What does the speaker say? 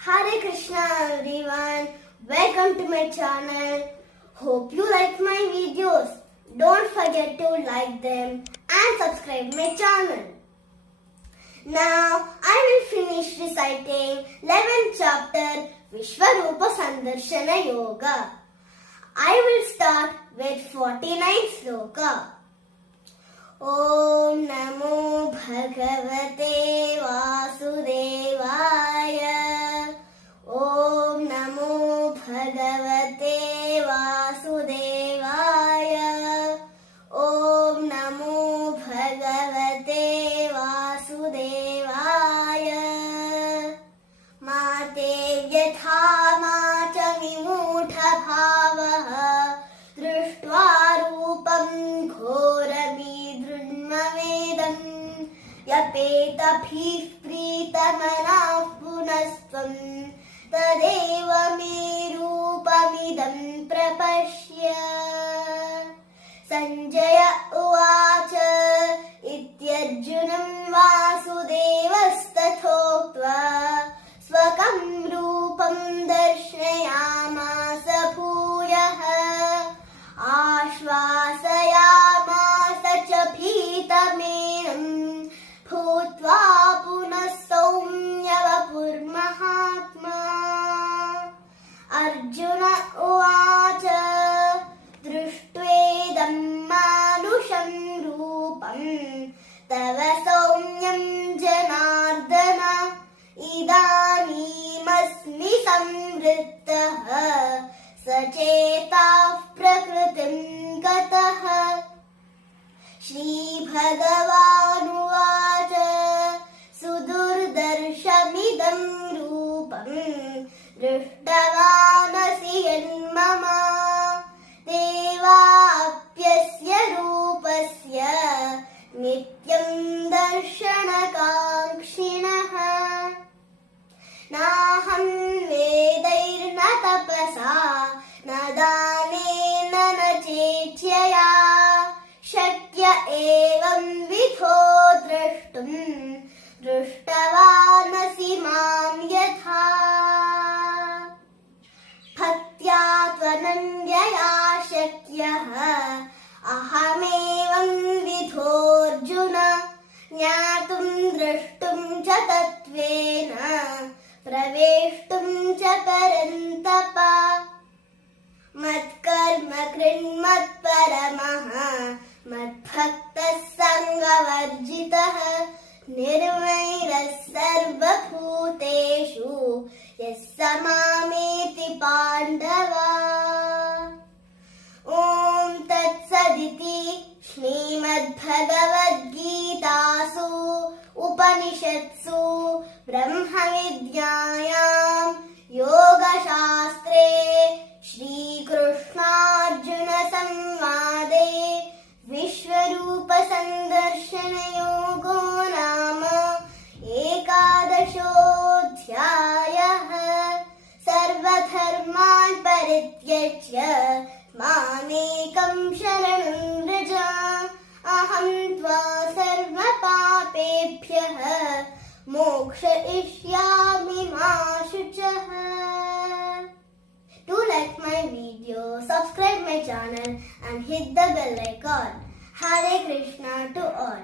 Hare Krishna everyone, welcome to my channel. Hope you like my videos. Don't forget to like them and subscribe my channel. Now I will finish reciting 11th chapter Vishwarupa Sandarshana Yoga. I will start with 49th sloka. Om Namo Bhagavate Vasudevaya. Om Namo Bhagavate Vasudevaya. Om Namo Bhagavate Vasudevaya. Mate vyatha macha vimutha bhavaha दृष्ट्वा रूपं घोरमीदृन्मवेदं यपेतभिः प्रीतमनाः पुनस्त्वं तदेव मे रूपमिदं प्रपश्य सञ्जय उवाच इत्यर्जुनं वासुदेवस्तथोक्त्वा स्वकं रूपं दर्शयामास भूयः आश्वासयामास च भीतमेनं भूत्वा पुनः सौम्यवपुर्महात्मा अर्जुन उवाच दृष्ट्वेदं मानुषं रूपं तव सौम्यं जनार्दन इदानीमस्मि संवृत्तः सचेताः प्रकृतिं गतः श्रीभगवानुवाच सुदुर्दर्शमिदं रूपं दृष्टवानसि यन्मम देवाप्यस्य रूपस्य नित्यं दर्शनकाङ्क्षिणः नाहं वेदैर्न तपसा न दानेन न चेच्यया शक्य एवं विधो द्रष्टुं दृष्टवानसि मां यथा भक्त्या त्वनन्यया शक्यः अहमेवं विधोऽर्जुन ज्ञातुं द्रष्टुं च तत्त्वेन प्रवेष्टुं च परन्तप मत्कर्म कृन्मत्परमः मद्भक्तः सङ्गवर्जितः निर्वैरः सर्वभूतेषु यः स मामेति पाण्डव ॐ तत्सदिति श्रीमद्भगवद्गीतासु उपनिषत्सु ब्रह्मविद्यायां योगशास्त्रे श्रीकृष्णार्जुनसंवादे विश्वरूपसन्दर्शनयोगो नाम एकादशोऽध्यायः सर्वधर्मान् परित्यज्य मामेकं शरणं व्रज अहं त्वा सर्वपापेभ्यः मोक्षयिष्यामि मा शुचः. Do like my video, subscribe my channel and hit the bell icon. Hare Krishna to all.